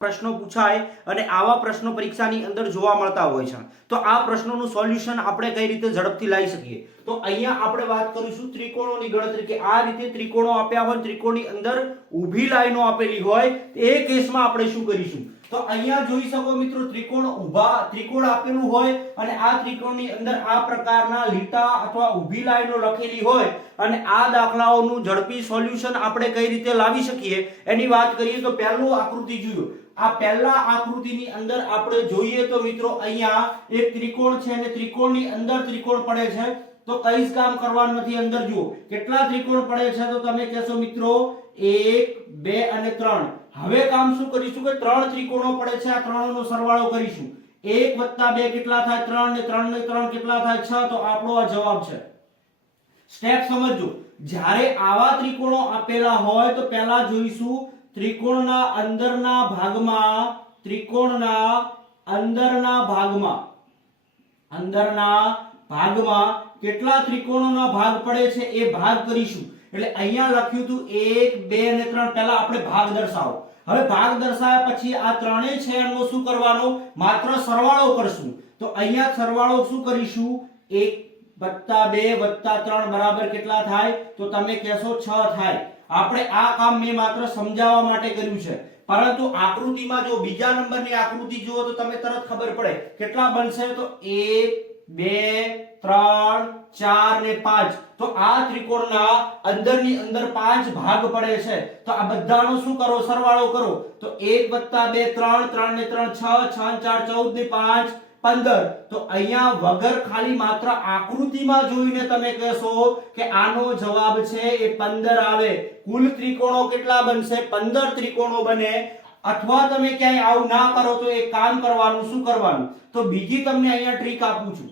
પ્રશ્નો પૂછાય અને આવા પ્રશ્નો પરીક્ષાની અંદર જોવા મળતા હોય છે. તો આ પ્રશ્નોનું સોલ્યુશન આપણે કઈ રીતે ઝડપથી લાવી શકીએ? તો અહીંયા આપણે વાત કરીશું ત્રિકોણોની ગણતરી કે આ રીતે ત્રિકોણો આપ્યા હોય, ત્રિકોણની અંદર ઊભી લાઈનો આપેલી હોય, એ કેસમાં આપણે શું કરીશું? તો અહીંયા જોઈ શકો મિત્રો, ત્રિકોણ આપેલું હોય અને આ ત્રિકોણની અંદર આ પ્રકારના લીટા અથવા ઊભી લાઈનો લખેલી હોય અને આ દાખલાઓનું ઝડપી સોલ્યુશન આપણે કઈ રીતે લાવી શકીએ એની વાત કરીએ. તો પહેલું આકૃતિ જોયો. આ પહેલા આકૃતિની અંદર આપણે જોઈએ તો મિત્રો અહીંયા એક ત્રિકોણ છે અને ત્રિકોણની અંદર ત્રિકોણ પડે છે. તો કઈ જ કામ કરવાનું નથી. અંદર જુઓ કેટલા ત્રિકોણ પડે છે. તો તમે કહેશો મિત્રો 1 2 અને 3. હવે કામ શું કરીશું કે ત્રણ ત્રિકોણો પડે છે, આ ત્રણનો સરવાળો કરીશું. 1 + 2 કેટલા થાય? 3 ને 3 ને 3 કેટલા થાય? 6. તો આપણો આ જવાબ છે. સ્ટેપ સમજો. જ્યારે આવા ત્રિકોણો આપેલા હોય તો પહેલા જોઈશું ત્રિકોણના અંદરના ભાગમાં કેટલા ત્રિકોણોના ભાગ પડે છે એ ભાગ કરીશું. એટલે અહીંયા લખ્યું હતું 1 2 અને 3. પહેલા આપણે ભાગ દર્શાવો. હવે ભાગ દર્શાવ્યા પછી આ ત્રણેય છે એનો શું કરવાનો? માત્ર સરવાળો કરશું. તો અહીંયા સરવાળો શું કરીશું? 1 + 2 + 3 બરાબર કેટલા થાય? તો તમે કહેશો 6 થાય. આપણે આ કામ મેં માત્ર સમજાવવા માટે કર્યું છે, પરંતુ આકૃતિમાં જો બીજા નંબરની આકૃતિ જુઓ તો તમે તરત ખબર પડે કેટલા બનશે. તો 1 2 3 4 ને 5. તો આ ત્રિકોણના અંદરની અંદર 5 ભાગ પડે છે. તો આ બધાનો શું કરો? સરવાળો કરો. તો 1 + 2 3 3 ને 3 6 6 4 14 ને 5 15. તો અહીંયા વગર ખાલી માત્ર આકૃતિમાં જોઈને તમે કહેશો કે આનો જવાબ છે એ 15 આવે. કુલ ત્રિકોણો કેટલા બનશે? 15 ત્રિકોણો બને. અથવા તમે ક્યાંય આવું ના કરો તો એક કામ કરવાનું. શું કરવાનું? તો બીજી તમને અહીંયા ટ્રીક આપું છું.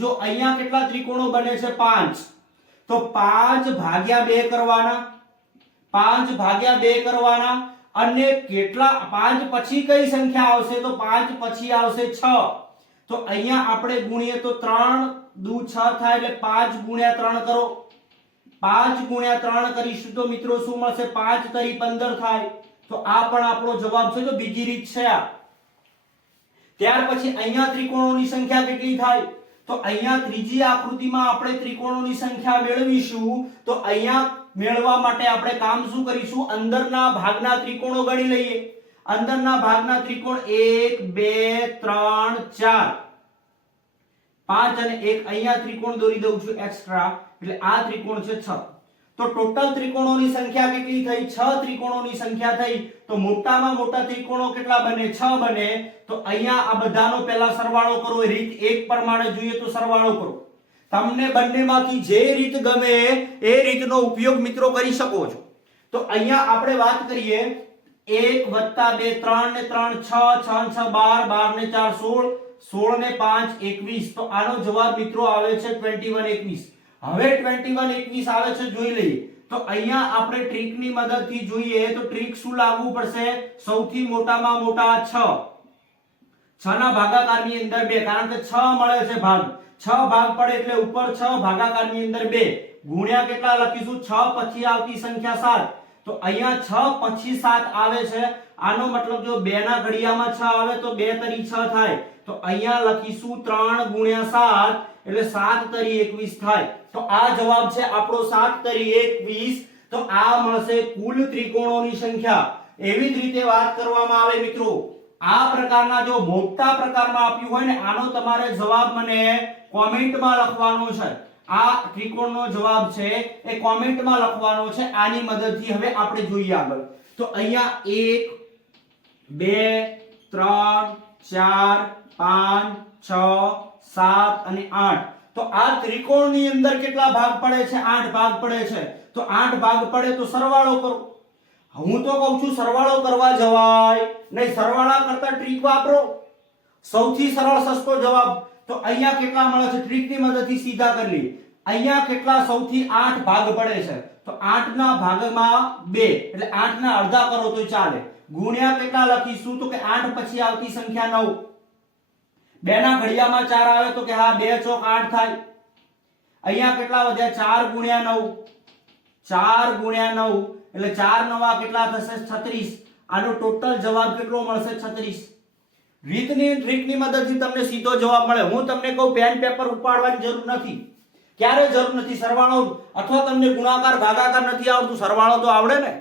જો અહીંયા કેટલા ત્રિકોણો બને છે? 5. તો 5 ભાગ્યા 2 કરવાના. 5 ભાગ્યા 2 કરવાના. અને કેટલા 5 પછી કઈ સંખ્યા આવશે? તો 5 પછી આવશે 6. તો અહીંયા આપણે ગુણીએ તો 3 દુ 6 થાય એટલે 5 × 3 કરો. 5 × 3 કરીશું તો મિત્રો શું મળશે? 5 × 3 = 15 થાય. તો આ પણ આપણો જવાબ છે. તો બીજી રીત છે આ. ત્યાર પછી અહીંયા ત્રિકોણોની સંખ્યા કેટલી થાય? તો અહીંયા ત્રીજી આકૃતિમાં આપણે ત્રિકોણોની સંખ્યા મેળવીશું. તો અહીંયા મેળવવા માટે આપણે કામ શું કરીશું? અંદરના ભાગના ત્રિકોણો ગણી લઈએ. અંદરના ભાગના ત્રિકોણ 1 2 3 4 5 અને 1 અહીંયા ત્રિકોણ દોરી દઉં છું એક્સ્ટ્રા. એટલે આ ત્રિકોણ છે 6. તો ટોટલ ત્રિકોણોની સંખ્યા કેટલી થઈ? 6 ત્રિકોણોની સંખ્યા થઈ. તો મોટામાં મોટા ત્રિકોણો કેટલા બને? 6 બને. તો અહીંયા આ બધાનો પહેલા સરવાળો કરો. રીત 1 પ્રમાણે જોઈએ તો સરવાળો કરો. તમને બંનેમાંથી જે રીત ગમે એ રીતનો ઉપયોગ મિત્રો કરી શકો છો. તો અહીંયા આપણે વાત કરીએ 1 + 2 3 ને 3 6 6 6 12 12 ને 4 16 16 ને 5 21. તો આનો જવાબ મિત્રો આવે છે 21 21. હવે 21 21 આવે છે જોઈ લઈએ. તો અહીંયા આપણે ટ્રીકની મદદથી જોઈએ તો ટ્રીક શું લાગુ પડશે? સૌથી મોટામાં મોટા 6. 6 ના ભાગાકારની અંદર 2, કારણ કે 6 મળે છે ભાગ. 6 ભાગ પડે એટલે ઉપર 6 ભાગાકારની અંદર 2 ગુણ્યા કેટલા લખીશું? 6 પછી આવતી સંખ્યા 7. તો અહીંયા 6 પછી 7 આવે છે. આનો મતલબ જો 2 ના ઘડિયામાં 6 આવે તો 2 તરી 6 થાય. તો અહીંયા લખીશું 3 × 7 એટલે 7 તરી 21 થાય. તો આ જવાબ છે આપણો 7 તરી 21. તો આ મળશે કુલ ત્રિકોણોની સંખ્યા. એવી જ રીતે વાત કરવામાં આવે મિત્રો, આ પ્રકારના જો મોટા પ્રકારમાં આપ્યું હોય ને, આનો તમારે જવાબ મને કોમેન્ટમાં લખવાનો છે. આ ત્રિકોણનો જવાબ છે એ કોમેન્ટમાં લખવાનો છે. આની મદદથી હવે આપણે જોઈએ આગળ. તો અહીંયા 1 2 3 4 5 6 7 અને 8. તો આ ત્રિકોણની અંદર કેટલા ભાગ પડે છે? 8 ભાગ પડે છે. તો 8 ભાગ પડે તો સરવાળો કરો. હું તો કહું છું સરવાળો કરવા જવાય નહીં, સરવાળા કરતા ટ્રીક વાપરો. સૌથી સરળ સસ્તો જવાબ. તો અહીંયા કેટલા મળે છે? ટ્રીકની મદદથી સીધા કરી લઈએ. અહીંયા કેટલા? સૌથી 8 ભાગ પડે છે. તો 8 ના ભાગમાં 2 એટલે 8 ના અડધા કરો તો ચાલે. ગુણ્યા કેટલા લખીશું? તો કે 8 પછી આવતી સંખ્યા 9. 2 ના ઘડિયામાં 4 આવે તો કે હા 2 ચોક 8 થાય. અહીંયા કેટલા વધ્યા? 4 × 9. 4 × 9 એટલે 4 નવા કેટલા થશે? 36. આનો ટોટલ જવાબ કેટલો મળશે 36. રીતની ટ્રીકની મદદથી તમને સીધો જવાબ મળે. હું તમને કહું પેન પેપર ઉપાડવાની જરૂર નથી, ક્યારે જરૂર નથી. સરવાળો અથવા તમને ગુણાકાર ભાગાકાર નથી આવડતું, સરવાળો તો આવડે ને.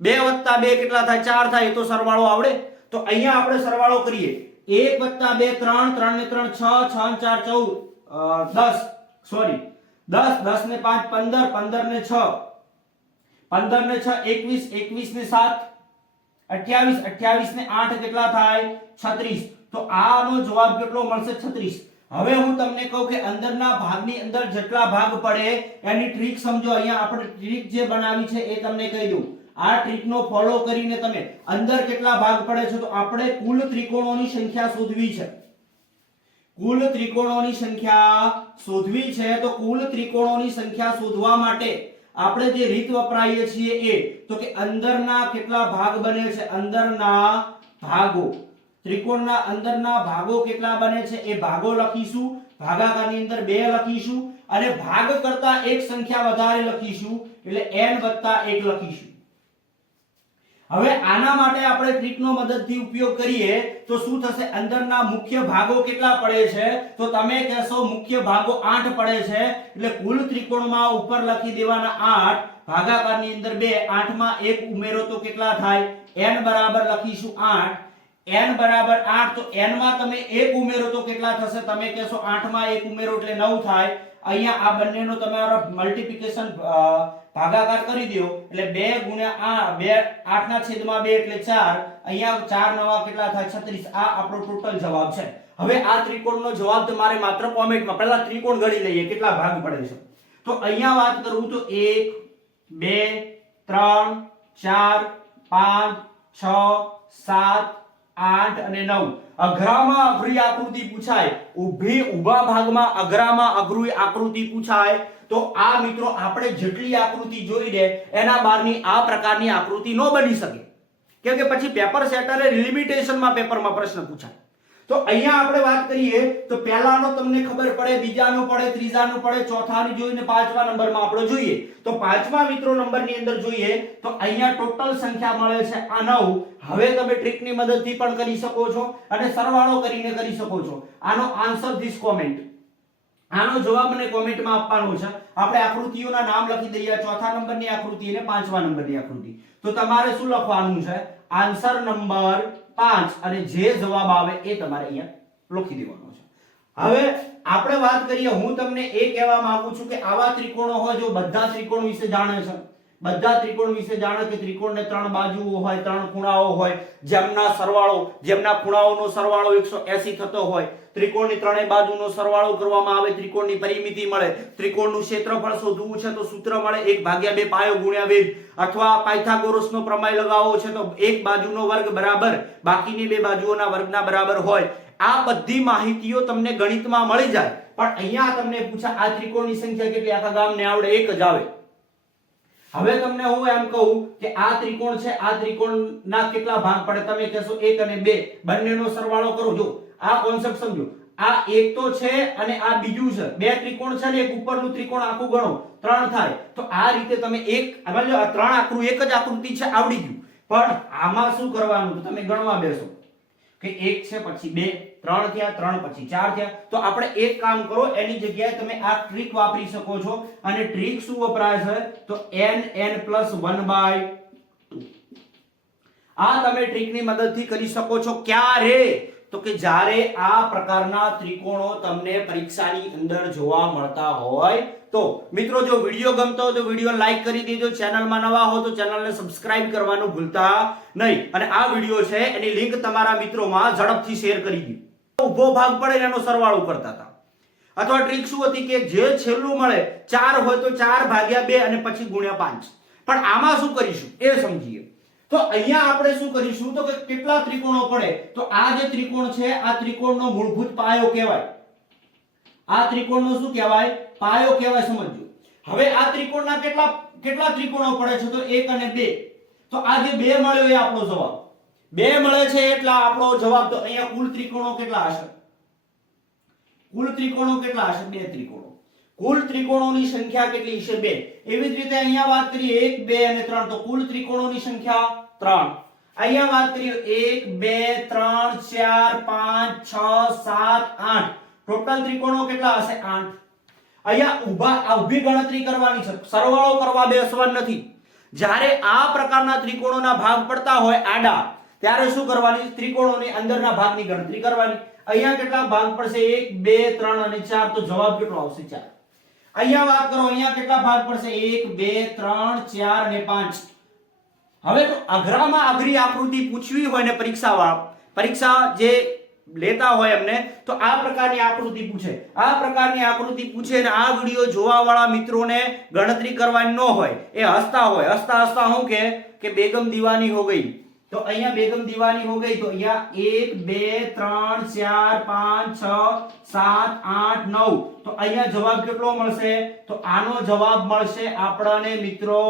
2 + 2 કેટલા થાય? 4 થાય, એ તો સરવાળો આવડે. તો અહીંયા આપણે સરવાળો કરીએ. 1 + 2 3, 3 ને 3 6, 6 ને 4 14, 10 સોરી 10, 10 ને 5 15, 15 ને 6 15 ને 6 21, 21 ને 7 28, 28 ને 8 કેટલા થાય? 36. તો આનો જવાબ કેટલો મળશે? 36. હવે હું તમને કહું કે અંદરના ભાગની અંદર જેટલા ભાગ પડે એની ટ્રીક સમજો. અહીંયા આપણે ટ્રીક જે બનાવી છે એ તમને કહી દઉં. આ ટ્રીકનો ફોલો કરીને તમે અંદર કેટલા ભાગ પડે છે, તો આપણે કુલ ત્રિકોણોની સંખ્યા શોધવી છે. કુલ ત્રિકોણોની સંખ્યા શોધવી છે. તો કુલ ત્રિકોણોની સંખ્યા શોધવા માટે આપણે જે રીત વપરાઈએ છીએ એ તો કે અંદરના કેટલા ભાગ બને છે, અંદરના ભાગો, ત્રિકોણના અંદરના ભાગો કેટલા બને છે એ ભાગો લખીશું. ભાગાકારની અંદર 2 લખીશું અને ભાગ કરતા એક સંખ્યા વધારે લખીશું એટલે n + 1 લખીશું. હવે આના માટે આપણે ટ્રીકનો મદદથી ઉપયોગ કરીએ તો શું થશે? અંદરના મુખ્ય ભાગો કેટલા પડે છે? તો તમે કહેશો મુખ્ય ભાગો 8 પડે છે. એટલે કુલ ત્રિકોણમાં ઉપર લખી દેવાના 8, ભાગાકારની અંદર 2, 8 માં 1 ઉમેરો તો કેટલા થાય? n બરાબર લખીશું 8. n બરાબર 8, તો n માં તમે 1 ઉમેરો તો કેટલા થશે? તમે કહેશો 8 માં 1 ઉમેરો એટલે 9 થાય. અહીંયા આ બંનેનો તમારો મલ્ટીપ્લિકેશન ભાગાકાર કરી દો એટલે 2 × 8 8 ના છેદમાં 2 એટલે 4. અહીંયા 4 નવા કેટલા થાય? 36. આ આપણો ટોટલ જવાબ છે. હવે આ ત્રિકોણનો જવાબ તમારે માત્ર કોમેન્ટમાં પહેલા ત્રિકોણ ગણી લઈએ કેટલા ભાગ પડે છે. તો અહીંયા વાત કરું તો 1 2 3 4 5 6 7 8 અને 9. અઘરામાં અઘરી આકૃતિ પૂછાય, ઊભા ભાગમાં અઘરામાં અઘરી આકૃતિ પૂછાય તો આ મિત્રો આપણે જેટલી આકૃતિ જોઈ લે એના બહારની આ પ્રકારની આકૃતિ ન બની શકે, કેમ કે પછી પેપર સેટરે લિમિટેશનમાં પેપરમાં પ્રશ્ન પૂછાય. તો અહીંયા આપણે વાત કરીએ તો પહેલાનો તમને ખબર પડે, બીજાનો પડે, ત્રીજાનો પડે, ચોથાની જોઈને 5મા નંબરમાં આપણે જોઈએ. તો 5મા મિત્રો નંબરની અંદર જોઈએ તો અહીંયા ટોટલ સંખ્યા મળે છે આ 9. હવે તમે ટ્રીકની મદદથી પણ કરી શકો છો અને સરવાળો કરીને કરી શકો છો. આનો આન્સર ધીસ કોમેન્ટ, આનો જવાબ મને કોમેન્ટમાં આપવાનો છે. આપણે આકૃતિઓના નામ લખી દઈએ, ચોથા નંબરની આકૃતિ અને 5મા નંબરની આકૃતિ. તો તમારે શું લખવાનું છે? આન્સર નંબર 5 અને જે જવાબ આવે એ તમારે અહીંયા લખી દેવાનો છે. હવે આપણે વાત કરીએ, હું તમને એ કહેવા માંગુ છું કે આવા ત્રિકોણો હોય, જો બધા ત્રિકોણ વિશે જાણે છે, બધા ત્રિકોણ વિશે જાણે કે ત્રિકોણને 3 બાજુઓ હોય, 3 ખૂણાઓ હોય, જેમના ખૂણાઓનો સરવાળો 180 થતો હોય, ત્રિકોણની ત્રણેય બાજુનો સરવાળો કરવામાં આવે, ત્રિકોણની પરિમિતિ મળે, ત્રિકોણનું ક્ષેત્રફળ શોધવું છે તો સૂત્ર મળે 1/2 પાયો ગુણ્યા વેધ, અથવા પાયથાગોરસનો પ્રમેય લગાવવો છે તો એક બાજુનો વર્ગ બરાબર બાકીની 2 બાજુઓના વર્ગના બરાબર હોય. આ બધી માહિતીઓ તમને ગણિતમાં મળી જાય. પણ અહીંયા તમને પૂછા આ ત્રિકોણની સંખ્યા કેટલી? આખા ગામને આવડે, એક જ આવે. હવે તમને હું એમ કહું કે આ ત્રિકોણ છે, આ ત્રિકોણના કેટલા ભાગ પડે? તમે કહેશો 1 અને 2, બંનેનો સરવાળો કરો. જો આ કોન્સેપ્ટ સમજો, આ એક તો છે અને આ બીજું છે. 2 ત્રિકોણ છે ને એક ઉપરનું ત્રિકોણ આખું ગણો 3 થાય. તો આ રીતે તમે એક માની લો 3 આકૃતિ, એક જ આકૃતિ છે, આવડી ગયું. પણ આમાં શું કરવાનું? તો તમે ગણવા બેસો કે 1 છે, પછી 2, 3 થયા, 3 પછી 4 થયા. તો આપણે એક કામ કરો, એની જગ્યાએ તમે આ ટ્રીક વાપરી શકો છો. અને ટ્રીક શું વપરાય છે? તો n + 1/2. આ તમે ટ્રીકની મદદથી કરી શકો છો. ક્યારે? તો કે જ્યારે આ પ્રકારના ત્રિકોણો તમને પરીક્ષાની અંદર જોવા મળતા હોય તો. મિત્રો જો વિડિયો ગમતો હોય તો વિડિયો લાઈક કરી દેજો. ચેનલમાં નવા હો તો ચેનલને સબસ્ક્રાઇબ કરવાનું ભૂલતા નહીં. અને આ વિડિયો છે એની લિંક તમારા મિત્રોમાં ઝડપથી શેર કરી દો. ઊભો ભાગ પડે એનો સરવાળો કરતા હતા. અથવા ટ્રીક શું હતી કે જે છેલ્લું મળે 4 હોય તો 4/2 અને પછી ગુણ્યા 5. પણ આમાં શું કરીશું એ સમજીએ. તો અહીંયા આપણે શું કરીશું તો કે કેટલા ત્રિકોણો પડે? તો આ જે ત્રિકોણ છે આ ત્રિકોણનો મૂળભૂત પાયો કહેવાય. આ ત્રિકોણનો શું કહેવાય? પાયો કહેવાય. સમજો. હવે આ ત્રિકોણના કેટલા ત્રિકોણો પડે છે? તો 1 અને 2. તો આ જે 2 મળ્યો એ આપણો જવાબ. 2 મળે છે એટલા આપણો જવાબ. તો અહીંયા કુલ ત્રિકોણો કેટલા હશે? કુલ ત્રિકોણો કેટલા હશે? 2 ત્રિકોણો. કુલ ત્રિકોણોની સંખ્યા કેટલી છે? 2. એવી જ રીતે અહીંયા વાત કરીએ 1 2 અને 3 તો કુલ ત્રિકોણોની સંખ્યા 3. અહીંયા વાત કરીએ 1 2 3 4 5 6 7 8 ટોટલ ત્રિકોણો કેટલા હશે 8. અહીંયા ઊભી ગણતરી કરવાની છે, સરવાળો કરવા બેસવાનું નથી. જ્યારે આ પ્રકારના ત્રિકોણોના ભાગ પડતા હોય આડા, ત્યારે શું કરવાની? ત્રિકોણોની અંદરના ભાગની ગણતરી કરવાની. અહીંયા કેટલા ભાગ પડશે? 1 2 3 અને 4. તો જવાબ કેટલો આવશે? 4. અહીંયા વાત કરો, અહીંયા કેટલા ભાગ પડશે? 1 2 3 4 અને 5. હવે તો અઘરામાં અઘરી આકૃતિ પૂછવી હોય ને પરીક્ષા જે લેતા હોય એમને, તો આ પ્રકારની આકૃતિ પૂછે. આ પ્રકારની આકૃતિ પૂછે ને આ વિડિયો જોવા વાળા મિત્રોને ગણતરી કરવાની ન હોય, એ હસતા હોય. હસતા હસતા શું કે બેગમ દીવાની હો ગઈ. તો અહીંયા બેગમ દીવાની હો ગઈ. તો અહીંયા 1 2 3 4 5 6 7 8 9. તો અહીંયા જવાબ કેટલો મળશે? તો આનો જવાબ મળશે આપણને મિત્રો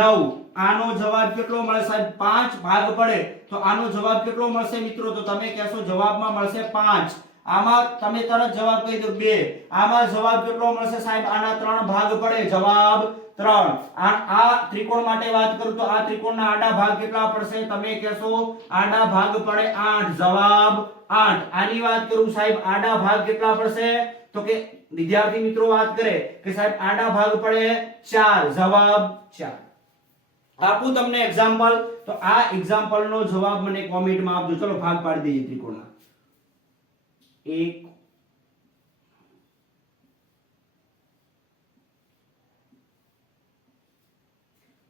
9. આનો જવાબ કેટલો મળે સાહેબ? 5 ભાગ પડે તો આનો જવાબ કેટલો મળશે મિત્રો? તો તમે કહેશો જવાબમાં મળશે 5. આમાં તમે તરત જવાબ કહી દો 2. આમાં જવાબ કેટલો મળશે સાહેબ? આના 3 ભાગ પડે, જવાબ 3. આ ત્રિકોણ માટે વાત કરું તો આ ત્રિકોણના આડા ભાગ કેટલા પડશે? તમે કહેશો આડા ભાગ પડે 8, જવાબ 8. આની વાત કરું સાહેબ આડા ભાગ કેટલા પડશે? તો કે વિદ્યાર્થી મિત્રો વાત કરે કે સાહેબ આડા ભાગ પડે 4, જવાબ 4. આપું તમને એક્ઝામ્પલ, તો આ એક્ઝામ્પલ નો જવાબ મને કોમેન્ટમાં આપજો. ચલો ભાગ પાડી દઈએ ત્રિકોણના. 1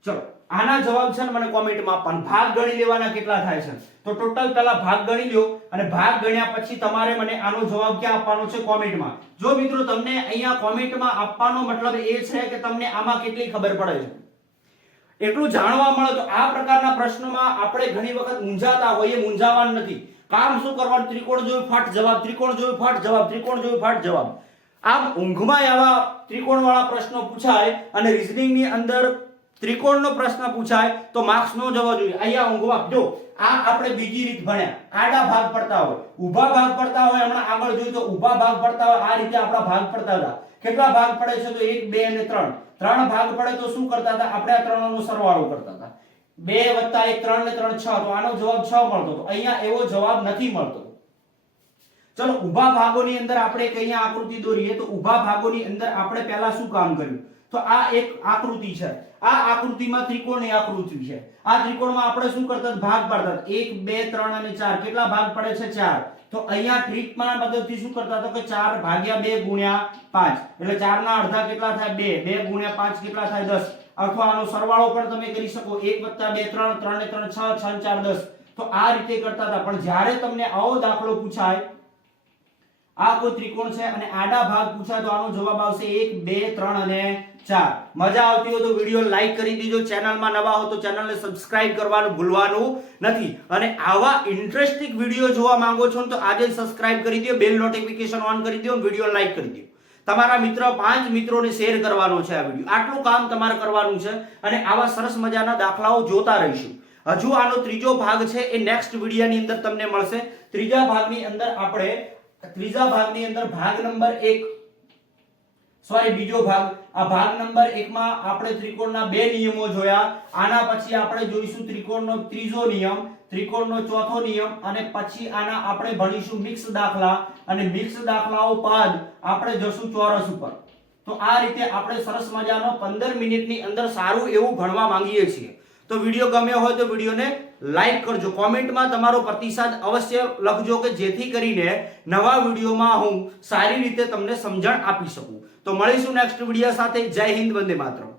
ચલો આના જવાબ છે ને મને કોમેન્ટમાં આપવાનો. ભાગ ગણી લેવાના કેટલા થાય છે? તો ટોટલ પહેલા ભાગ ગણી લ્યો અને ભાગ ગણ્યા પછી તમારે મને આનો જવાબ ક્યાં આપવાનો છે? કોમેન્ટમાં. જો મિત્રો તમને અહીંયા કોમેન્ટમાં આપવાનો મતલબ એ છે કે તમને આમાં કેટલી ખબર પડે છે એટલું જાણવા મળે. તો આ પ્રકારના પ્રશ્નોમાં આપણે ઘણી વખત મૂંઝાતા હોઈએ, મૂંઝાવાનું નથી. કામ શું કરવાનું? ત્રિકોણ જોયું ફાટ જવાબ, ત્રિકોણ જોયું ફાટ જવાબ, ત્રિકોણ જોયું ફાટ જવાબ. આમ ઊંઘમાં આવા ત્રિકોણ વાળા પ્રશ્નો પૂછાય અને રીઝનિંગ ની અંદર ત્રિકોણનો પ્રશ્ન પૂછાય તો માર્ક્સ નો જવા જોઈએ. અહીંયા ઊંઘવા જો આ આપણે બીજી રીત ભણ્યા. આડા ભાગ પડતા હોય, ઊભા ભાગ પડતા હોય. હમણાં આગળ જોયું તો ઊભા ભાગ પડતા હોય. આ રીતે આપણા ભાગ પડતા હતા. કેટલા ભાગ પડે છે? તો 1 2 અને 3. 3 ભાગ પડે તો શું કરતા હતા? આપણે આ ત્રણનો સરવાળો કરતા હતા. 2 + 1 3 ને 3 6. તો આનો જવાબ 6 મળતો. તો અહીંયા એવો જવાબ નથી મળતો. ચલો ઊભા ભાગોની અંદર આપણે કઈ આકૃતિ દોરીએ તો ઊભા ભાગોની અંદર આપણે પહેલા શું કામ કર્યું? તો આ એક આકૃતિ છે. આ આકૃતિમાં ત્રિકોણની આકૃતિ છે. આ ત્રિકોણમાં આપણે શું કરતા? ભાગ પાડતા. 1 2 3 અને 4. કેટલા ભાગ પડે છે? 4. તો અહીંયા ટ્રીકમાં મદદથી શું કરતા? તો કે 4 ભાગ્યા 2 ગુણ્યા 5. એટલે 4 ના અડધા કેટલા થાય? 2. 2 ગુણ્યા 5 કેટલા થાય? 10. અથવા આનો સરવાળો પણ તમે કરી શકો. 1 + 2 3, 3 ને 3 6, 6 ને 4 10. તો આ રીતે કરતા હતા. પણ જ્યારે તમને આવો દાખલો પૂછાય, આ કોઈ ત્રિકોણ છે અને આડા ભાગ પૂછાય તો આનો જવાબ આવશે 1 2 3 અને 4. મજા આવતી હોય તો વિડિયો લાઈક કરી દીજો. ચેનલમાં નવા હો તો ચેનલને સબસ્ક્રાઇબ કરવાનું ભૂલવાનું નથી. અને આવા ઇન્ટરેસ્ટિંગ વિડિયો જોવા માંગો છો તો આજે જ સબસ્ક્રાઇબ કરી દો, બેલ નોટિફિકેશન ઓન કરી દો અને વિડિયો લાઈક કરી દો. તમારા મિત્ર 5 મિત્રોને શેર કરવાનો છે આ વિડિયો. આટલું કામ તમારે કરવાનું છે અને આવા સરસ મજાના દાખલાઓ જોતા રહીશું. હજુ આનો ત્રીજો ભાગ છે એ નેક્સ્ટ વિડિયોની અંદર તમને મળશે. ત્રીજા ભાગની અંદર ભાગ નંબર 1 બીજો ભાગ. આ ભાગ નંબર 1 માં આપણે ત્રિકોણના બે નિયમો જોયા. આના પછી આપણે જોઈશું ત્રિકોણનો ત્રીજો નિયમ, ત્રિકોણનો ચોથો નિયમ અને પછી આના આપણે ભણીશું મિક્સ દાખલા અને મિક્સ દાખલાઓ બાદ આપણે જશું ચોરસ ઉપર. તો આ રીતે આપણે સરસ મજાનો 15 મિનિટની અંદર સારું એવું ભણવા માંગીએ છીએ. તો વિડિયો ગમ્યો હોય તો વિડિયોને લાઈક કરજો. કોમેન્ટમાં તમારો પ્રતિસાદ અવશ્ય લખજો કે જેથી કરીને નવા વિડિયોમાં હું સારી રીતે તમને સમજણ આપી શકું. તો મળીશું નેક્સ્ટ વિડિયો સાથે. જય હિન્દ, વંદે માતરમ.